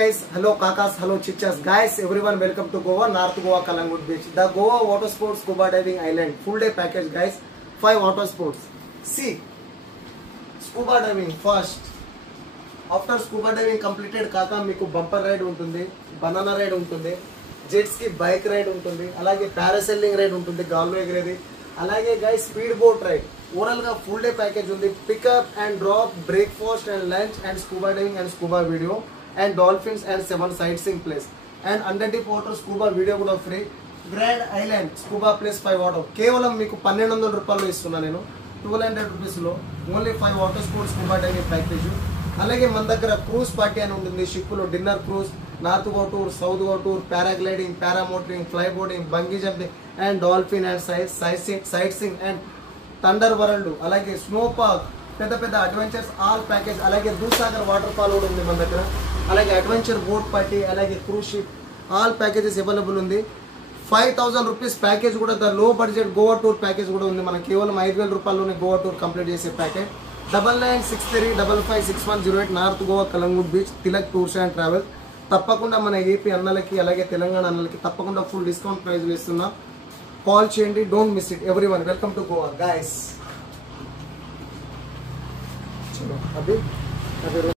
guys, hello kakas, hello chichas, guys, everyone welcome to Goa, North Goa, Kalangut Beach. The Goa Water Sports Scuba Diving Island, full day package guys, 5 water sports. See, scuba diving first. After scuba diving completed kaka meeku bumper ride untundi, banana ride untundi, jet ski bike ride untundi, alage parasailing ride untundi, gallo egeredi, alage guys speed boat ride. Overall ga full day package undi, pick up and drop, breakfast and lunch and scuba diving and scuba video and dolphins and 7 sightseeing place and under deep water scuba video kuda free. Grand Island scuba place 5 water కేవలం మీకు 1200 రూపాయలు ఇస్తున్నా నేను 1200 rupees లో only 5 water sports scuba diving package. అలాగే మన దగ్గర cruise party అని ఉంటుంది, షిప్ లో dinner cruise, north Goa tour, south Goa tour, paragliding, paramotoring, fly boarding, bungee jumping and dolphin and sightseeing and thunder world, అలాగే స్నో పార్క్, పెద్ద పెద్ద adventures all package. అలాగే దూసాగర్ వాటర్ ఫాల్ కూడా ఉంది మన దగ్గర. అలాగే అడ్వెంచర్ బోట్ పార్టీ, అలాగే cruise ship all packages available ఉంది. 5000 రూపీస్ ప్యాకేజ్ కూడా, the low budget Goa tour package కూడా ఉంది. మనం కేవలం 5000 రూపాయల్లోనే గోవా టూర్ కంప్లీట్ చేసే package. 9963556108 north Goa Calangute beach, Tilak tours and travels. తప్పకుండా మన ఏపీ అన్నలకి అలాగే తెలంగాణ అన్నలకి తప్పకుండా ఫుల్ డిస్కౌంట్ ప్రైస్ వేస్తున్నాం. కాల్ చేయండి, don't miss it. Everyone welcome to Goa guys. చలో అభి